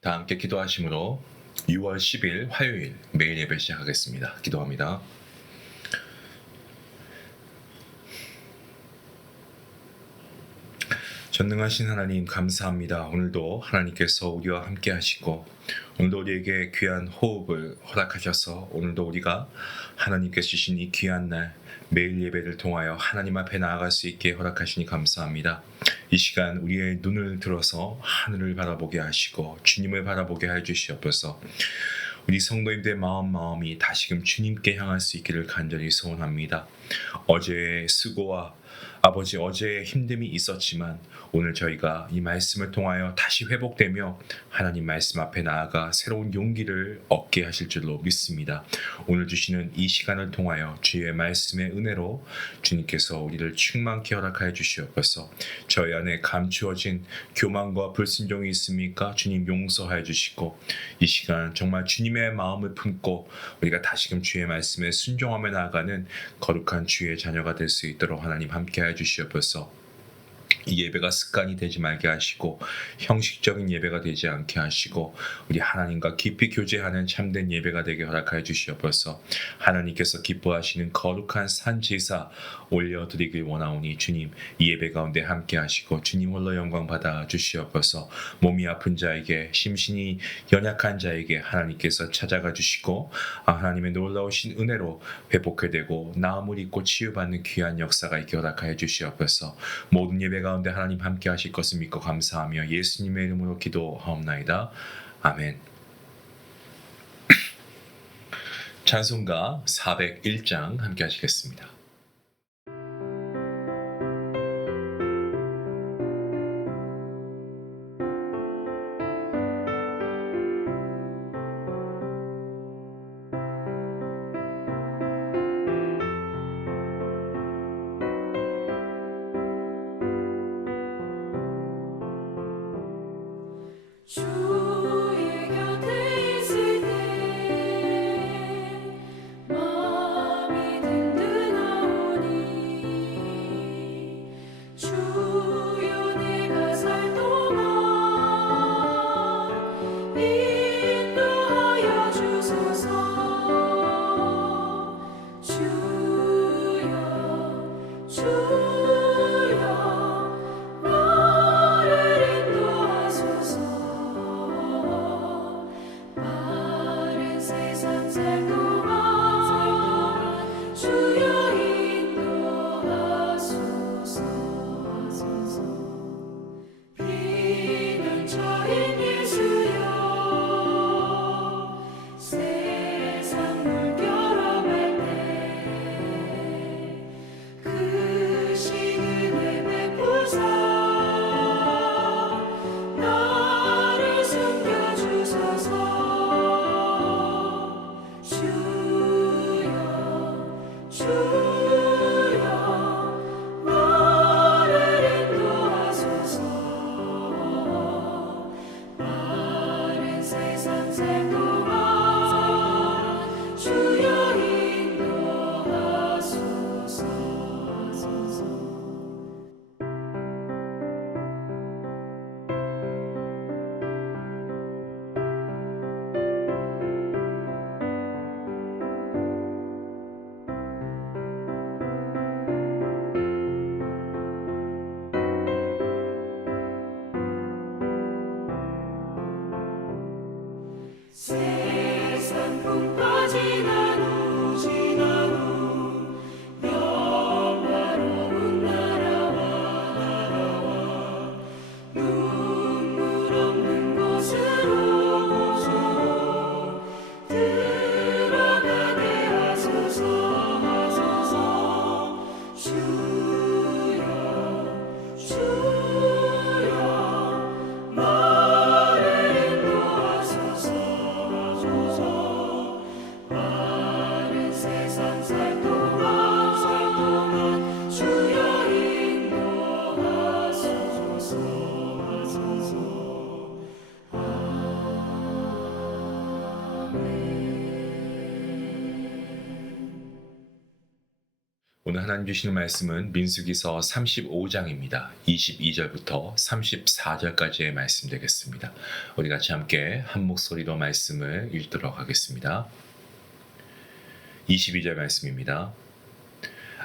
다 함께 기도하심으로 6월 10일 화요일 매일 예배 시작하겠습니다. 기도합니다. 전능하신 하나님 감사합니다. 오늘도 하나님께서 우리와 함께 하시고 오늘도 우리에게 귀한 호흡을 허락하셔서 오늘도 우리가 하나님께서 주신 이 귀한 날 매일 예배를 통하여 하나님 앞에 나아갈 수 있게 허락하시니 감사합니다. 이 시간 우리의 눈을 들어서 하늘을 바라보게 하시고 주님을 바라보게 해주시옵소서. 우리 성도님들의 마음이 다시금 주님께 향할 수 있기를 간절히 소원합니다. 어제의 수고와 아버지 어제의 힘듦이 있었지만 오늘 저희가 이 말씀을 통하여 다시 회복되며 하나님 말씀 앞에 나아가 새로운 용기를 얻게 하실 줄로 믿습니다. 오늘 주시는 이 시간을 통하여 주의 말씀의 은혜로 주님께서 우리를 충만케 허락하여 주시옵소서. 저희 안에 감추어진 교만과 불순종이 있습니까? 주님 용서하여 주시고 이 시간 정말 주님의 마음을 품고 우리가 다시금 주의 말씀에 순종하며 나아가는 거룩한 주의 자녀가 될 수 있도록 하나님 함께하여 주시옵소서. 이 예배가 습관이 되지 말게 하시고 형식적인 예배가 되지 않게 하시고 우리 하나님과 깊이 교제하는 참된 예배가 되게 허락하여 주시옵소서. 하나님께서 기뻐하시는 거룩한 산제사 올려드리길 원하오니 주님 이 예배 가운데 함께 하시고 주님 홀로 영광 받아 주시옵소서. 몸이 아픈 자에게 심신이 연약한 자에게 하나님께서 찾아가 주시고 하나님의 놀라우신 은혜로 회복해 되고 나음을 입고 치유받는 귀한 역사가 있게 허락하여 주시옵소서. 모든 예배 가운데 하나님 함께 하실 것을 믿고 감사하며 예수님의 이름으로 기도하옵나이다. 아멘. 찬송가 401장 함께 하시겠습니다. 주의 곁에 있을 때 마음이 든든하오니 주여 내가 살 동안 인도하여 주소서. 주여 나를 인도하소서. 바른 세상 살 동안 주여 인도하소서. 피난처인 예수여 세상 물결어갈 때 크신 은혜 베푸사 나를 숨겨주소서. 주여 나를 인도하소서. 바른 세상 살 동안 주여 인도하소서. 세상 풍파 지난 후 영화로운 나라와 눈물 없는 곳으로 들어가게 하소서. 주여 나를 인도하소서. 오늘 하나님 주시는 말씀은 민수기서 35장입니다. 22절부터 34절까지의 말씀 되겠습니다. 우리 같이 함께 한 목소리로 말씀을 읽도록 하겠습니다. 22절 말씀입니다.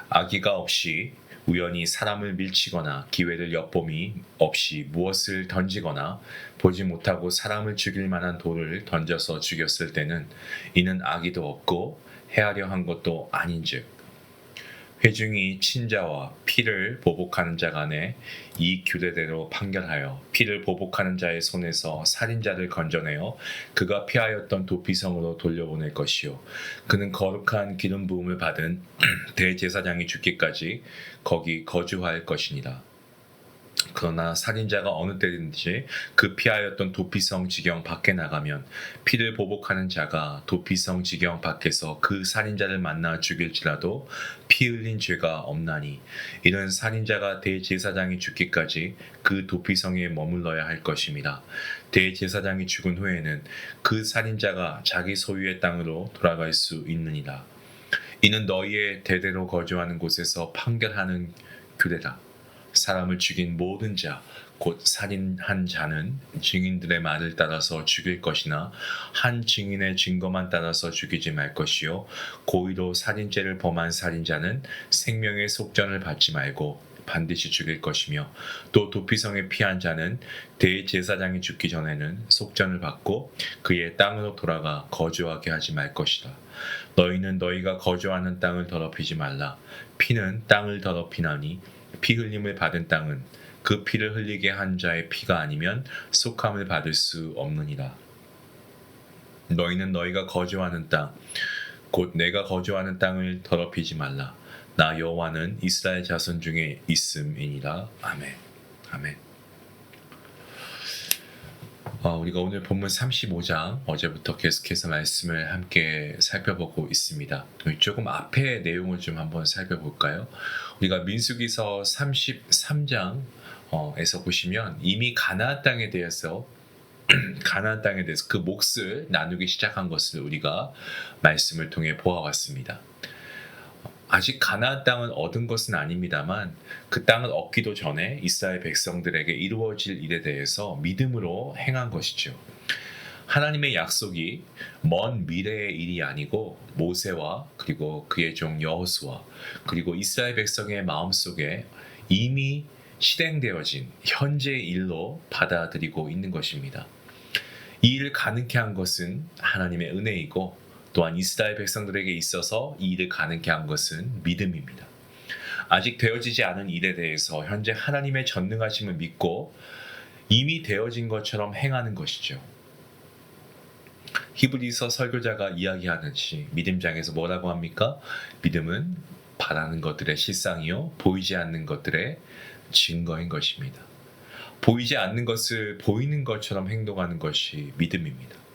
악의가 없이 우연히 사람을 밀치거나 기회를 엿봄이 없이 무엇을 던지거나 보지 못하고 사람을 죽일 만한 돌을 던져서 죽였을 때는 이는 악의도 없고 해하려 한 것도 아닌즉 회중이 친자와 피를 보복하는 자 간에 이 규례대로 판결하여 피를 보복하는 자의 손에서 살인자를 건져내어 그가 피하였던 도피성으로 돌려보낼 것이요 그는 거룩한 기름 부음을 받은 대제사장이 죽기까지 거기 거주할 것이니라. 그러나 살인자가 어느 때든지 그 피하였던 도피성 지경 밖에 나가면 피를 보복하는 자가 도피성 지경 밖에서 그 살인자를 만나 죽일지라도 피 흘린 죄가 없나니 이런 살인자가 대제사장이 죽기까지 그 도피성에 머물러야 할 것입니다. 대제사장이 죽은 후에는 그 살인자가 자기 소유의 땅으로 돌아갈 수 있느니라. 이는 너희의 대대로 거주하는 곳에서 판결하는 규례다. 사람을 죽인 모든 자, 곧 살인한 자는 증인들의 말을 따라서 죽일 것이나 한 증인의 증거만 따라서 죽이지 말 것이요 고의로 살인죄를 범한 살인자는 생명의 속전을 받지 말고 반드시 죽일 것이며 또 도피성에 피한 자는 대제사장이 죽기 전에는 속전을 받고 그의 땅으로 돌아가 거주하게 하지 말 것이라. 너희는 너희가 거주하는 땅을 더럽히지 말라. 피는 땅을 더럽히나니 피 흘림을 받은 땅은 그 피를 흘리게 한 자의 피가 아니면 속함을 받을 수 없느니라. 너희는 너희가 거주하는 땅, 곧 내가 거주하는 땅을 더럽히지 말라. 나 여호와는 이스라엘 자손 중에 있음이니라. 아멘. 아멘. 우리가 오늘 본문 35장 어제부터 계속해서 말씀을 함께 살펴보고 있습니다. 조금 앞에 내용을 좀 한번 살펴볼까요? 우리가 민수기서 33장에서 보시면 이미 가나안 땅에 대해서 그 몫을 나누기 시작한 것을 우리가 말씀을 통해 보아왔습니다. 아직 가나안 땅을 얻은 것은 아닙니다만 그 땅을 얻기도 전에 이스라엘 백성들에게 이루어질 일에 대해서 믿음으로 행한 것이죠. 하나님의 약속이 먼 미래의 일이 아니고 모세와 그리고 그의 종 여호수아 그리고 이스라엘 백성의 마음속에 이미 실행되어진 현재의 일로 받아들이고 있는 것입니다. 이 일을 가능케 한 것은 하나님의 은혜이고 또한 이스라엘 백성들에게 있어서 이 일을 가능케 한 것은 믿음입니다. 아직 되어지지 않은 일에 대해서 현재 하나님의 전능하심을 믿고 이미 되어진 것처럼 행하는 것이죠. 히브리서 설교자가 이야기하듯이 믿음장에서 뭐라고 합니까? 믿음은 바라는 것들의 실상이요 보이지 않는 것들의 증거인 것입니다. 보이지 않는 것을 보이는 것처럼 행동하는 것이 믿음입니다.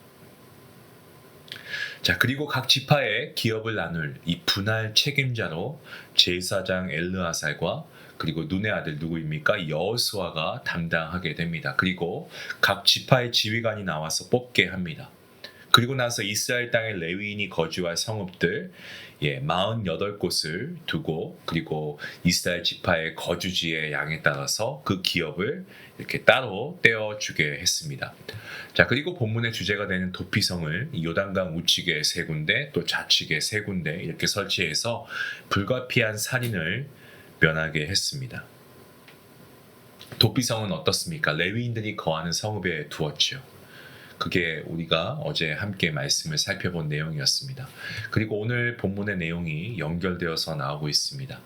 자, 그리고 각 지파의 기업을 나눌 이 분할 책임자로 제사장 엘르아살과 그리고 눈의 아들 누구입니까? 여호수아가 담당하게 됩니다. 그리고 각 지파의 지휘관이 나와서 뽑게 합니다. 그리고 나서 이스라엘 땅의 레위인이 거주할 성읍들 48곳을 두고 그리고 이스라엘 지파의 거주지의 양에 따라서 그 기업을 이렇게 따로 떼어주게 했습니다. 자, 그리고 본문의 주제가 되는 도피성을 요단강 우측에 3군데 또 좌측에 3군데 이렇게 설치해서 불가피한 살인을 면하게 했습니다. 도피성은 어떻습니까? 레위인들이 거하는 성읍에 두었죠. 그게 우리가 어제 함께 말씀을 살펴본 내용이었습니다. 그리고 오늘 본문의 내용이 연결되어서 나오고 있습니다.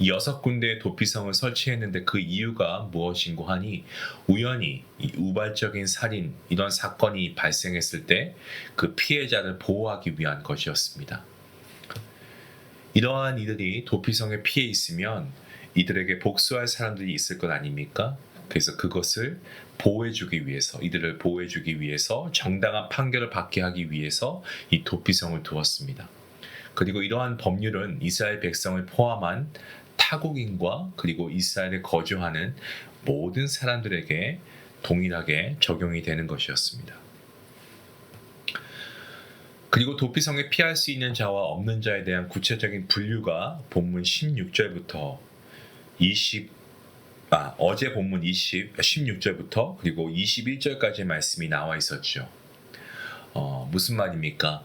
이 6군데의 도피성을 설치했는데 그 이유가 무엇인고 하니 우연히 이 우발적인 살인 이런 사건이 발생했을 때 그 피해자를 보호하기 위한 것이었습니다. 이러한 이들이 도피성에 피해 있으면 이들에게 복수할 사람들이 있을 것 아닙니까? 그래서 그것을 보호해주기 위해서 이들을 보호해주기 위해서 정당한 판결을 받게 하기 위해서 이 도피성을 두었습니다. 그리고 이러한 법률은 이스라엘 백성을 포함한 타국인과 그리고 이스라엘에 거주하는 모든 사람들에게 동일하게 적용이 되는 것이었습니다. 그리고 도피성에 피할 수 있는 자와 없는 자에 대한 구체적인 분류가 본문 16절부터 어제 본문 16절부터 그리고 21절까지의 말씀이 나와 있었죠. 무슨 말입니까?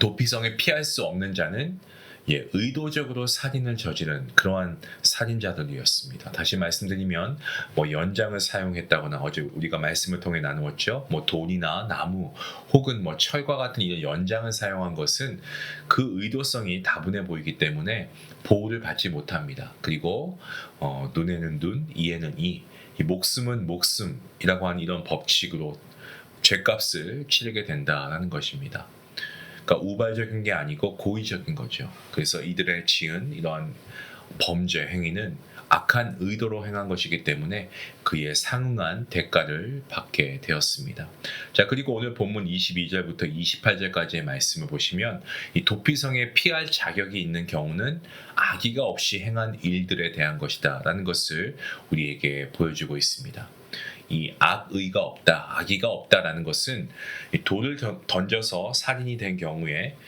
도피성에 피할 수 없는 자는 의도적으로 살인을 저지른 그러한 살인자들이었습니다. 다시 말씀드리면 연장을 사용했다거나 어제 우리가 말씀을 통해 나누었죠. 돈이나 나무 혹은 철과 같은 이런 연장을 사용한 것은 그 의도성이 다분해 보이기 때문에 보호를 받지 못합니다. 그리고 눈에는 눈, 이에는 이 목숨은 목숨이라고 하는 이런 법칙으로 죄값을 치르게 된다는 것입니다. 그러니까 우발적인 게 아니고 고의적인 거죠. 그래서 이들의 지은 이러한 범죄 행위는 악한 의도로 행한 것이기 때문에 그에 상응한 대가를 받게 되었습니다. 자, 그리고 오늘 본문 22절부터 28절까지의 말씀을 보시면 이 도피성에 피할 자격이 있는 경우는 악의가 없이 행한 일들에 대한 것이다 라는 것을 우리에게 보여주고 있습니다. 이 악의가 없다, 악의가 없다라는 것은 이 돌을 던져서 살인이 된 경우에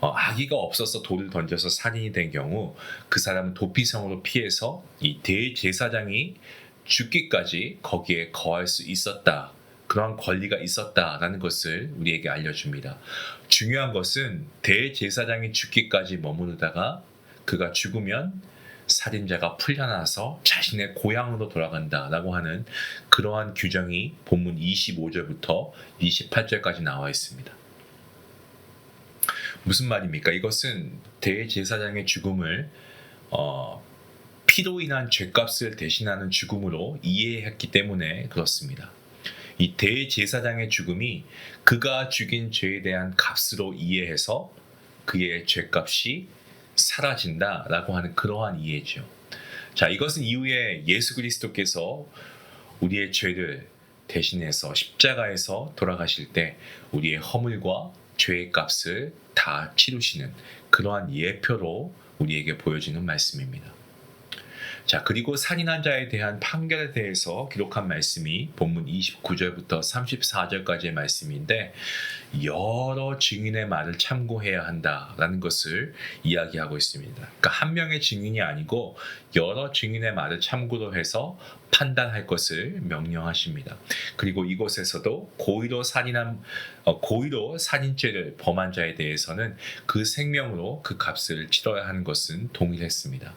악의가 없어서 돌을 던져서 살인이 된 경우 그 사람은 도피성으로 피해서 이 대제사장이 죽기까지 거기에 거할 수 있었다. 그러한 권리가 있었다라는 것을 우리에게 알려줍니다. 중요한 것은 대제사장이 죽기까지 머무르다가 그가 죽으면 살인자가 풀려나서 자신의 고향으로 돌아간다라고 하는 그러한 규정이 본문 25절부터 28절까지 나와 있습니다. 무슨 말입니까? 이것은 대제사장의 죽음을 피로 인한 죄값을 대신하는 죽음으로 이해했기 때문에 그렇습니다. 이 대제사장의 죽음이 그가 죽인 죄에 대한 값으로 이해해서 그의 죄값이 사라진다라고 하는 그러한 이해죠. 자, 이것은 이후에 예수 그리스도께서 우리의 죄를 대신해서 십자가에서 돌아가실 때 우리의 허물과 죄의 값을 다 치르시는 그러한 예표로 우리에게 보여지는 말씀입니다. 자, 그리고 살인한 자에 대한 판결에 대해서 기록한 말씀이 본문 29절부터 34절까지의 말씀인데 여러 증인의 말을 참고해야 한다라는 것을 이야기하고 있습니다. 그러니까 한 명의 증인이 아니고 여러 증인의 말을 참고로 해서 판단할 것을 명령하십니다. 그리고 이곳에서도 고의로 살인죄를 범한 자에 대해서는 그 생명으로 그 값을 치러야 하는 것은 동일했습니다.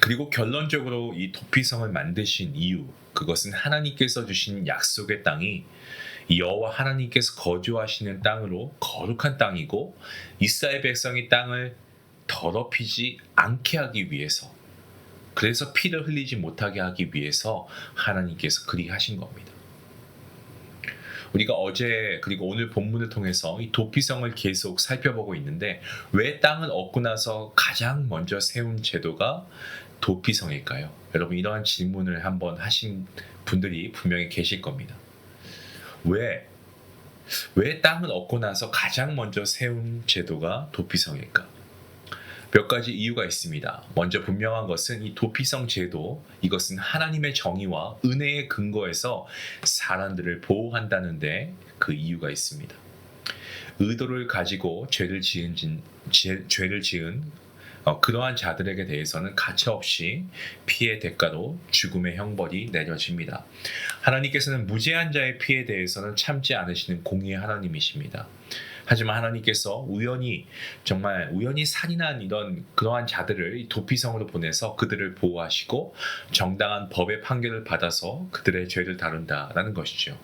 그리고 결론적으로 이 도피성을 만드신 이유, 그것은 하나님께서 주신 약속의 땅이 여호와 하나님께서 거주하시는 땅으로 거룩한 땅이고 이스라엘 백성이 땅을 더럽히지 않게 하기 위해서, 그래서 피를 흘리지 못하게 하기 위해서 하나님께서 그리 하신 겁니다. 우리가 어제 그리고 오늘 본문을 통해서 이 도피성을 계속 살펴보고 있는데 왜 땅을 얻고 나서 가장 먼저 세운 제도가 도피성일까요? 여러분, 이러한 질문을 한번 하신 분들이 분명히 계실 겁니다. 왜 땅을 얻고 나서 가장 먼저 세운 제도가 도피성일까? 몇 가지 이유가 있습니다. 먼저 분명한 것은 이 도피성 제도, 이것은 하나님의 정의와 은혜의 근거에서 사람들을 보호한다는데 그 이유가 있습니다. 의도를 가지고 죄를 지은 그러한 자들에게 대해서는 가차없이 피해 대가로 죽음의 형벌이 내려집니다. 하나님께서는 무죄한 자의 피해에 대해서는 참지 않으시는 공의의 하나님이십니다. 하지만 하나님께서 정말 우연히 살인한 그러한 자들을 도피성으로 보내서 그들을 보호하시고 정당한 법의 판결을 받아서 그들의 죄를 다룬다라는 것이죠.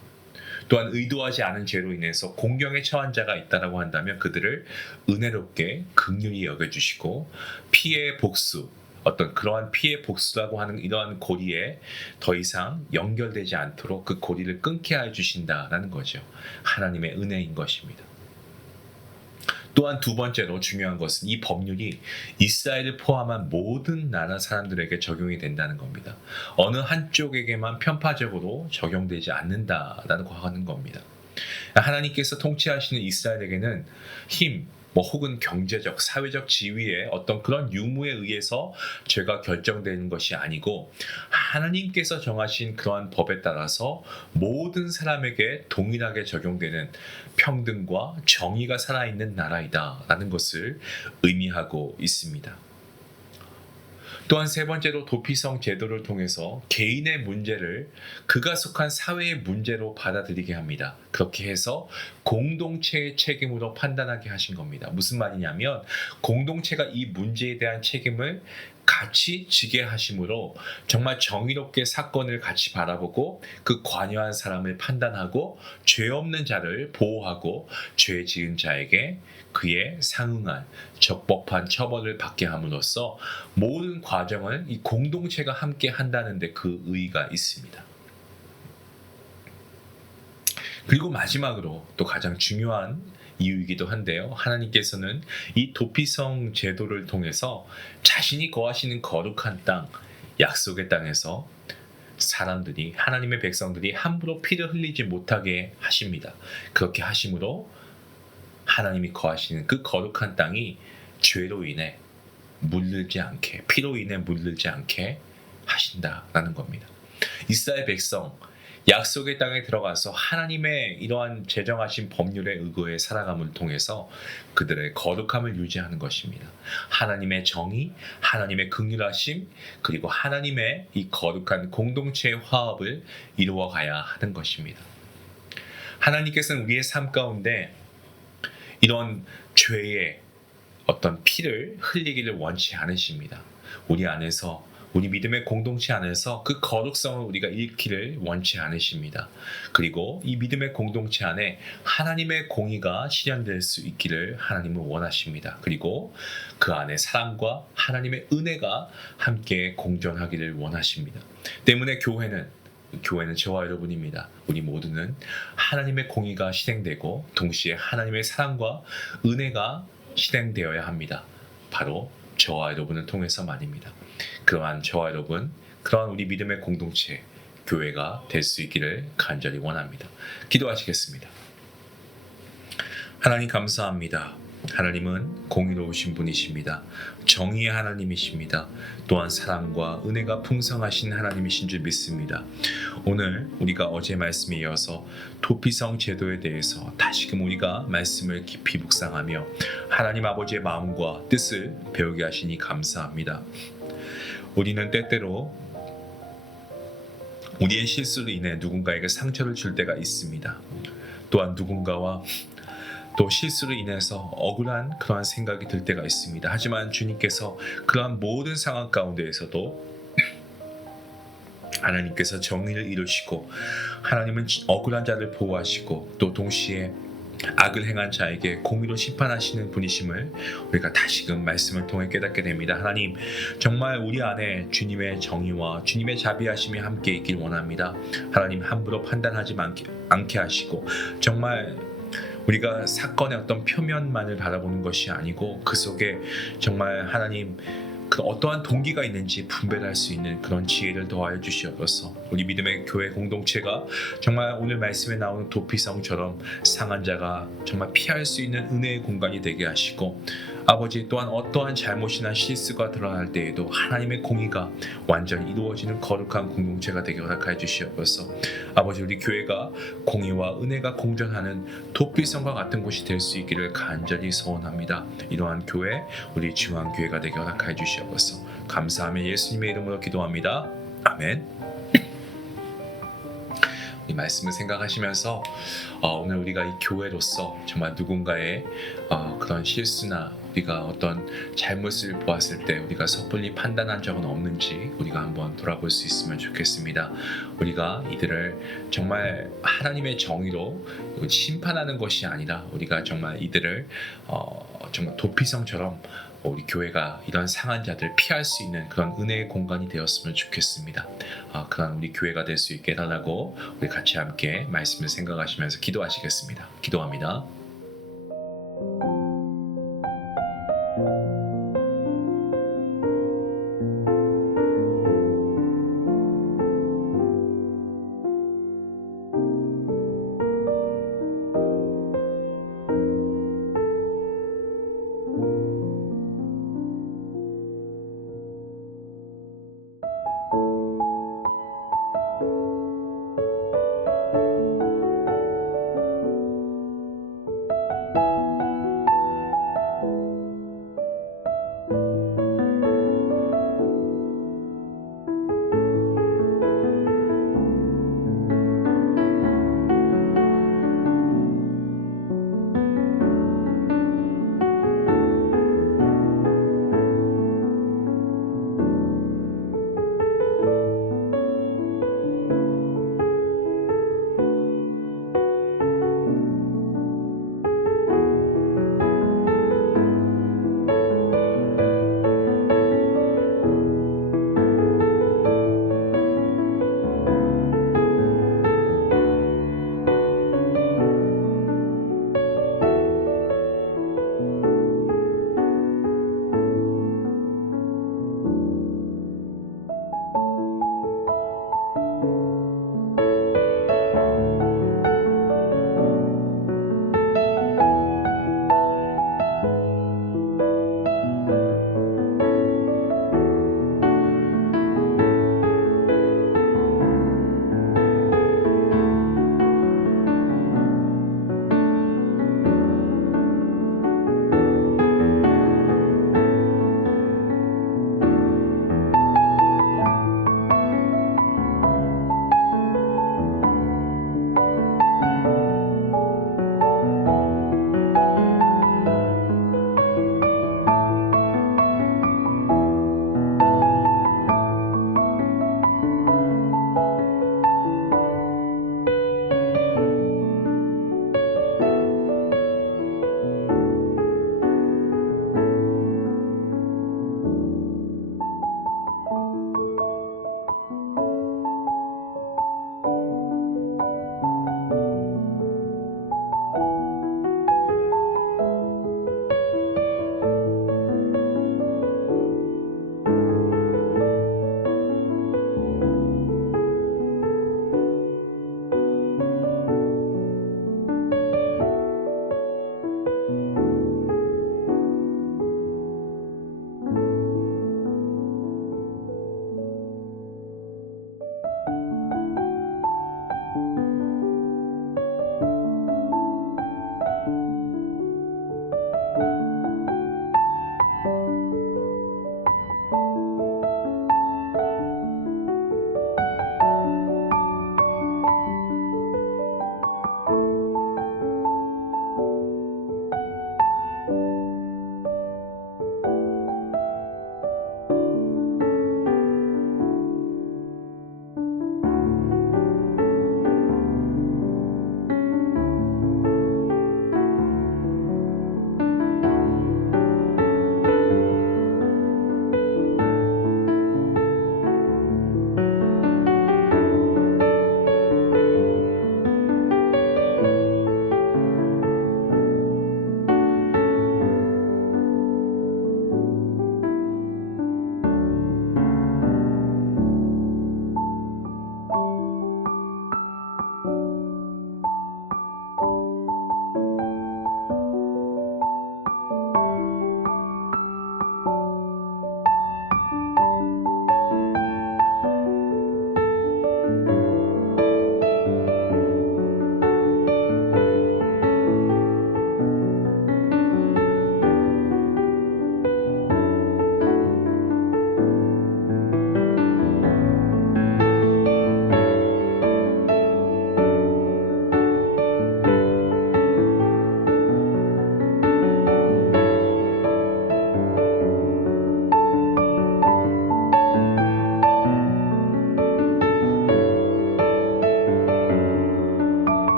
또한 의도하지 않은 죄로 인해서 공경에 처한 자가 있다라고 한다면 그들을 은혜롭게 긍휼히 여겨주시고 피해 복수, 어떤 그러한 피해 복수라고 하는 이러한 고리에 더 이상 연결되지 않도록 그 고리를 끊게 해주신다라는 거죠. 하나님의 은혜인 것입니다. 또한 두 번째로 중요한 것은 이 법률이 이스라엘을 포함한 모든 나라 사람들에게 적용이 된다는 겁니다. 어느 한쪽에게만 편파적으로 적용되지 않는다라고 하는 겁니다. 하나님께서 통치하시는 이스라엘에게는 힘, 뭐 혹은 경제적, 사회적 지위의 어떤 그런 유무에 의해서 죄가 결정되는 것이 아니고 하나님께서 정하신 그러한 법에 따라서 모든 사람에게 동일하게 적용되는 평등과 정의가 살아있는 나라이다라는 것을 의미하고 있습니다. 또한 세 번째로 도피성 제도를 통해서 개인의 문제를 그가 속한 사회의 문제로 받아들이게 합니다. 그렇게 해서 공동체의 책임으로 판단하게 하신 겁니다. 무슨 말이냐면 공동체가 이 문제에 대한 책임을 같이 지게 하심으로 정말 정의롭게 사건을 같이 바라보고 그 관여한 사람을 판단하고 죄 없는 자를 보호하고 죄 지은 자에게 그에 상응한 적법한 처벌을 받게 함으로써 모든 과정을 이 공동체가 함께 한다는 데 그 의의가 있습니다. 그리고 마지막으로 또 가장 중요한 이유이기도 한데요. 하나님께서는 이 도피성 제도를 통해서 자신이 거하시는 거룩한 땅, 약속의 땅에서 사람들이, 하나님의 백성들이 함부로 피를 흘리지 못하게 하십니다. 그렇게 하심으로 하나님이 거하시는 그 거룩한 땅이 죄로 인해 물들지 않게, 피로 인해 물들지 않게 하신다라는 겁니다. 이스라엘 백성, 약속의 땅에 들어가서 하나님의 이러한 제정하신 법률에 의거해 살아감을 통해서 그들의 거룩함을 유지하는 것입니다. 하나님의 정의, 하나님의 긍휼하심, 그리고 하나님의 이 거룩한 공동체의 화합을 이루어 가야 하는 것입니다. 하나님께서는 우리의 삶 가운데 이런 죄의 어떤 피를 흘리기를 원치 않으십니다. 우리 안에서, 우리 믿음의 공동체 안에서 그 거룩성을 우리가 잃기를 원치 않으십니다. 그리고 이 믿음의 공동체 안에 하나님의 공의가 실현될 수 있기를 하나님은 원하십니다. 그리고 그 안에 사랑과 하나님의 은혜가 함께 공존하기를 원하십니다. 때문에 교회는 저와 여러분입니다. 우리 모두는 하나님의 공의가 실행되고 동시에 하나님의 사랑과 은혜가 실행되어야 합니다. 바로 저와 여러분을 통해서 말입니다. 그러한 저와 여러분, 그러한 우리 믿음의 공동체, 교회가 될 수 있기를 간절히 원합니다. 기도하시겠습니다. 하나님 감사합니다. 하나님은 공의로우신 분이십니다. 정의의 하나님이십니다. 또한 사랑과 은혜가 풍성하신 하나님이신 줄 믿습니다. 오늘 우리가 어제 말씀에 이어서 도피성 제도에 대해서 다시금 우리가 말씀을 깊이 묵상하며 하나님 아버지의 마음과 뜻을 배우게 하시니 감사합니다. 우리는 때때로 우리의 실수로 인해 누군가에게 상처를 줄 때가 있습니다. 또한 누군가와 또 실수로 인해서 억울한 그러한 생각이 들 때가 있습니다. 하지만 주님께서 그러한 모든 상황 가운데에서도 하나님께서 정의를 이루시고 하나님은 억울한 자를 보호하시고 또 동시에 악을 행한 자에게 공의로 심판하시는 분이심을 우리가 다시금 말씀을 통해 깨닫게 됩니다. 하나님, 정말 우리 안에 주님의 정의와 주님의 자비하심이 함께 있길 원합니다. 하나님, 함부로 판단하지 않게 하시고 정말 우리가 사건의 어떤 표면만을 바라보는 것이 아니고 그 속에 정말 하나님 그 어떠한 동기가 있는지 분별할 수 있는 그런 지혜를 더하여 주시옵소서. 우리 믿음의 교회 공동체가 정말 오늘 말씀에 나오는 도피성처럼 상한 자가 정말 피할 수 있는 은혜의 공간이 되게 하시고 아버지 또한 어떠한 잘못이나 실수가 드러날 때에도 하나님의 공의가 완전히 이루어지는 거룩한 공동체가 되게 허락하여 주시옵소서. 아버지 우리 교회가 공의와 은혜가 공존하는 도피성과 같은 곳이 될 수 있기를 간절히 소원합니다. 이러한 교회 우리 중앙교회가 되게 허락하여 주시옵소서. 감사하며 예수님의 이름으로 기도합니다. 아멘. 이 말씀을 생각하시면서 오늘 우리가 이 교회로서 정말 누군가의 그런 실수나 우리가 어떤 잘못을 보았을 때 우리가 섣불리 판단한 적은 없는지 우리가 한번 돌아볼 수 있으면 좋겠습니다. 우리가 이들을 정말 하나님의 정의로 심판하는 것이 아니라 우리가 정말 이들을 정말 도피성처럼 우리 교회가 이런 상한 자들을 피할 수 있는 그런 은혜의 공간이 되었으면 좋겠습니다. 그런 우리 교회가 될 수 있게 해달라고 우리 같이 함께 말씀을 생각하시면서 기도하시겠습니다. 기도합니다.